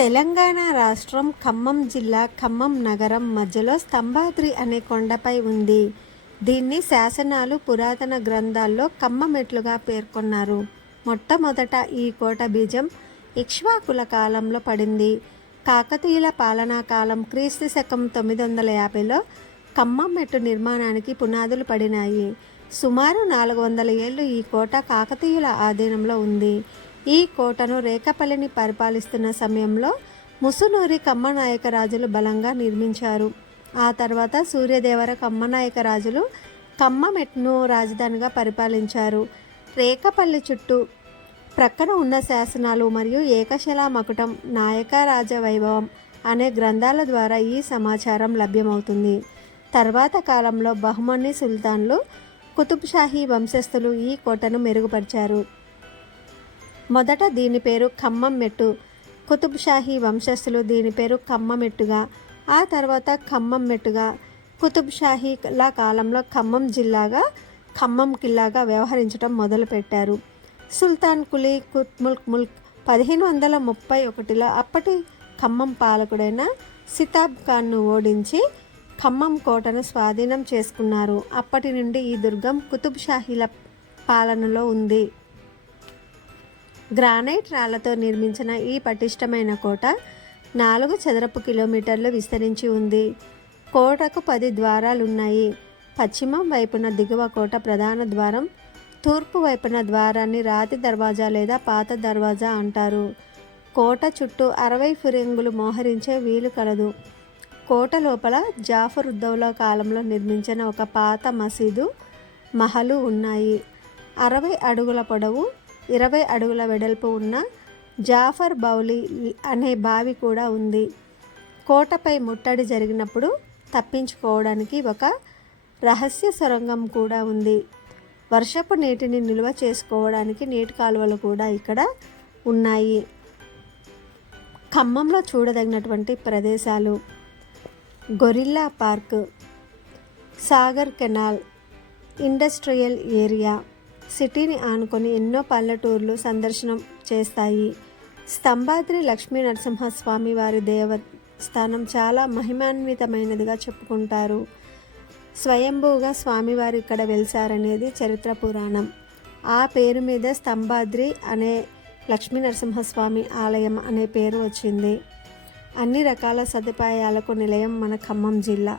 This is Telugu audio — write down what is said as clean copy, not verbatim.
తెలంగాణ రాష్ట్రం ఖమ్మం జిల్లా ఖమ్మం నగరం మధ్యలో స్తంభాద్రి అనే కొండపై ఉంది. దీన్ని శాసనాలు, పురాతన గ్రంథాల్లో కమ్మమెట్లుగా పేర్కొన్నారు. మొట్టమొదట ఈ కోట బీజం ఇక్ష్వాకుల కాలంలో పడింది. కాకతీయుల పాలనా కాలం క్రీస్తు శకం 950లో ఖమ్మం మెట్టు నిర్మాణానికి పునాదులు పడినాయి. సుమారు 400 ఏళ్ళు ఈ కోట కాకతీయుల ఆధీనంలో ఉంది. ఈ కోటను రేకపల్లిని పరిపాలిస్తున్న సమయంలో ముసునూరి కమ్మనాయక రాజులు బలంగా నిర్మించారు. ఆ తర్వాత సూర్యదేవర కమ్మనాయక రాజులు ఖమ్మమెట్ను రాజధానిగా పరిపాలించారు. రేకపల్లి చుట్టూ ప్రక్కన ఉన్న శాసనాలు మరియు ఏకశిలా మకుటం, నాయక రాజ వైభవం అనే గ్రంథాల ద్వారా ఈ సమాచారం లభ్యమవుతుంది. తర్వాత కాలంలో బహుమని సుల్తాన్లు, కుతుబ్షాహీ వంశస్థులు ఈ కోటను మెరుగుపరిచారు. మొదట దీని పేరు ఖమ్మం మెట్టు. కుతుబ్షాహీ వంశస్థులు దీని పేరు ఖమ్మమెట్టుగా, ఆ తర్వాత ఖమ్మం మెట్టుగా, కుతుబ్షాహీల కాలంలో ఖమ్మం జిల్లాగా, ఖమ్మం కిల్లాగా వ్యవహరించడం మొదలుపెట్టారు. సుల్తాన్ కులీ కుతుబ్ ముల్క్ 1531లో అప్పటి ఖమ్మం పాలకుడైన సితాబ్ ఖాన్ను ఓడించి ఖమ్మం కోటను స్వాధీనం చేసుకున్నారు. అప్పటి నుండి ఈ దుర్గం కుతుబ్షాహీల పాలనలో ఉంది. గ్రానైట్ రాళ్లతో నిర్మించిన ఈ పటిష్టమైన కోట 4 చదరపు కిలోమీటర్లు విస్తరించి ఉంది. కోటకు 10 ద్వారాలున్నాయి. పశ్చిమం వైపున దిగువ కోట ప్రధాన ద్వారం, తూర్పు వైపున ద్వారాన్ని రాతి దర్వాజా లేదా పాత దర్వాజా అంటారు. కోట చుట్టూ 60 ఫిరంగులు మోహరించే వీలు కలదు. కోట లోపల జాఫరుద్దౌలా కాలంలో నిర్మించిన ఒక పాత మసీదు, మహలు ఉన్నాయి. 60 అడుగుల పొడవు, 20 అడుగుల వెడల్పు ఉన్న జాఫర్ బౌలి అనే బావి కూడా ఉంది. కోటపై ముట్టడి జరిగినప్పుడు తప్పించుకోవడానికి ఒక రహస్య సొరంగం కూడా ఉంది. వర్షపు నీటిని నిల్వ చేసుకోవడానికి నీటి కాలువలు కూడా ఇక్కడ ఉన్నాయి. ఖమ్మంలో చూడదగినటువంటి ప్రదేశాలు: gorilla park, Sagar canal, industrial area. సిటీని ఆనుకొని ఎన్నో పల్లెటూర్లు సందర్శనం చేస్తాయి. స్తంభాద్రి లక్ష్మీ నరసింహస్వామి వారి దేవస్థానం చాలా మహిమాన్వితమైనదిగా చెప్పుకుంటారు. స్వయంభూగా స్వామివారు ఇక్కడ వెలిసారనేది చరిత్ర పురాణం. ఆ పేరు మీద స్తంభాద్రి అనే లక్ష్మీ నరసింహస్వామి ఆలయం అనే పేరు వచ్చింది. అన్ని రకాల సదుపాయాలకు నిలయం మన ఖమ్మం జిల్లా.